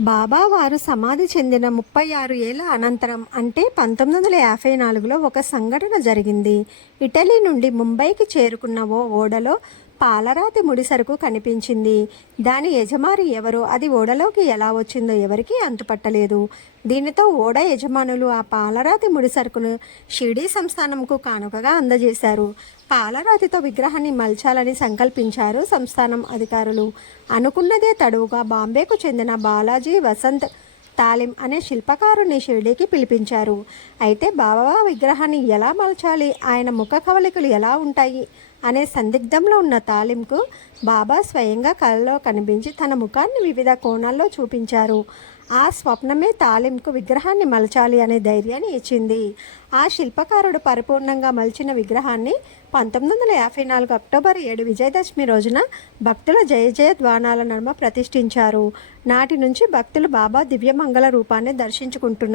బాబా వారు సమాధి చెందిన ముప్పై ఆరు ఏళ్ళ అనంతరం అంటే పంతొమ్మిది వందల యాభై నాలుగులో ఒక సంఘటన జరిగింది. ఇటలీ నుండి ముంబైకి చేరుకున్న ఓ ఓడలో పాలరాతి ముడిసరుకు కనిపించింది. దాని యజమాని ఎవరో? అది ఓడలోకి ఎలా వచ్చిందో ఎవరికీ అంతుపట్టలేదు. దీనితో ఓడ యజమానులు ఆ పాలరాతి ముడిసరుకును షిరిడీ సంస్థానంకు కానుకగా అందజేశారు. పాలరాతితో విగ్రహాన్ని మలచాలని సంకల్పించారు సంస్థానం అధికారులు. అనుకున్నదే తడువుగా బాంబేకు చెందిన బాలాజీ వసంత్ తాలిం అనే శిల్పకారుని షిరిడీకి పిలిపించారు. అయితే బాబా విగ్రహాన్ని ఎలా మలచాలి? ఆయన ముఖ కవలికలు ఎలా ఉంటాయి? అనే సందిగ్ధంలో ఉన్న తాలింకు బాబా స్వయంగా కలలో కనిపించి తన ముఖాన్ని వివిధ కోణాల్లో చూపించారు. ఆ స్వప్నమే తాలింకు విగ్రహాన్ని మలచాలి అనే ధైర్యాన్ని ఇచ్చింది. ఆ శిల్పకారుడు పరిపూర్ణంగా మలిచిన విగ్రహాన్ని పంతొమ్మిది వందల యాభై నాలుగు అక్టోబర్ ఏడు విజయదశమి రోజున భక్తుల జయ జయ ద్వానాల నడుమ ప్రతిష్ఠించారు. నాటి నుంచి భక్తులు బాబా దివ్యమంగళ రూపాన్ని దర్శించుకుంటున్నారు.